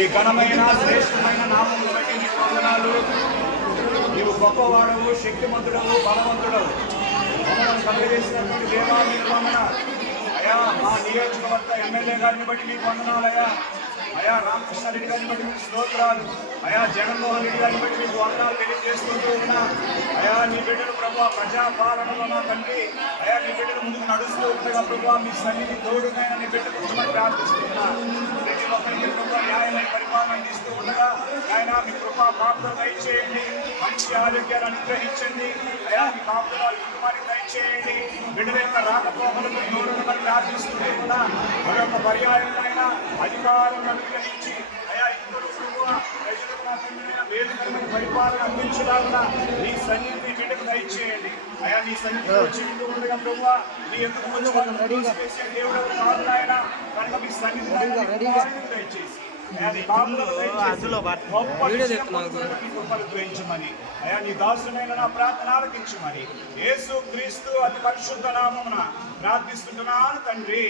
ఈ ఘనమైన శ్రేష్టమైన నామములు బట్టి నీకు వందనాలు. నీవు గొప్పవాడవు శక్తిమంతుడవు బలవంతుడవు. మమ్మల్ని కలిగేసినటువంటి దేవా నిర్మణ అయా మా నియోజకవర్గ ఎమ్మెల్యే గారిని బట్టి నీకు వందనాలయ్యా అయా రామకృష్ణ రెడ్డి గారిని బట్టి మీకు స్తోత్రాలు. అయా జగన్మోహన్ రెడ్డి గారిని బట్టి మీకు వందనాలు తెలియజేసుకుంటూ ఉన్నా. అయా నీ బిడ్డలు ప్రభు ప్రజాపాలనలో నా తండ్రి. అయా నీ బిడ్డలు ముందుకు నడుస్తూ ఉండగా ప్రభు మీ సన్నిధి తోడుగా నీ బిడ్డలు ప్రార్థిస్తూ ప్రార్థిస్తున్నా ప్రతి ఒక్కరికి ప్రభు న్యాయమైన పరిపాలన అందిస్తూ ఉండగా ఆయన మీ కృపా పాత్ర దయచేయండి మంచి ఆరోగ్యాలు అనుగ్రహించండి. అయా మీ వారి కుటుంబానికి దయచేయండి. బిడ్డల యొక్క రాకపోకలకు తోడునమని ప్రార్థిస్తూ ఉన్నా మరొక పర్యాయం అయినా అధికారం అనుగ్రహించి అయా తండ్రి వేదికమైన పరిపాలన అందించలాగా నీ సన్నిధిని బిడ్డకు దయచేయండి. అయా నీ సన్నిధిలో జీవితం ఉండగా ప్రభువా నీ ఎందుకు ముందు వాళ్ళు దేవుడు కాదు నాయన. కనుక మీ సన్నిధిని దయచేసి గ్రహించమని అయా నీ దాసునైన నా ప్రార్థన ఆలకించమని యేసు క్రీస్తు అతి పరిశుద్ధ నామమున ప్రార్థిస్తున్నాను తండ్రి.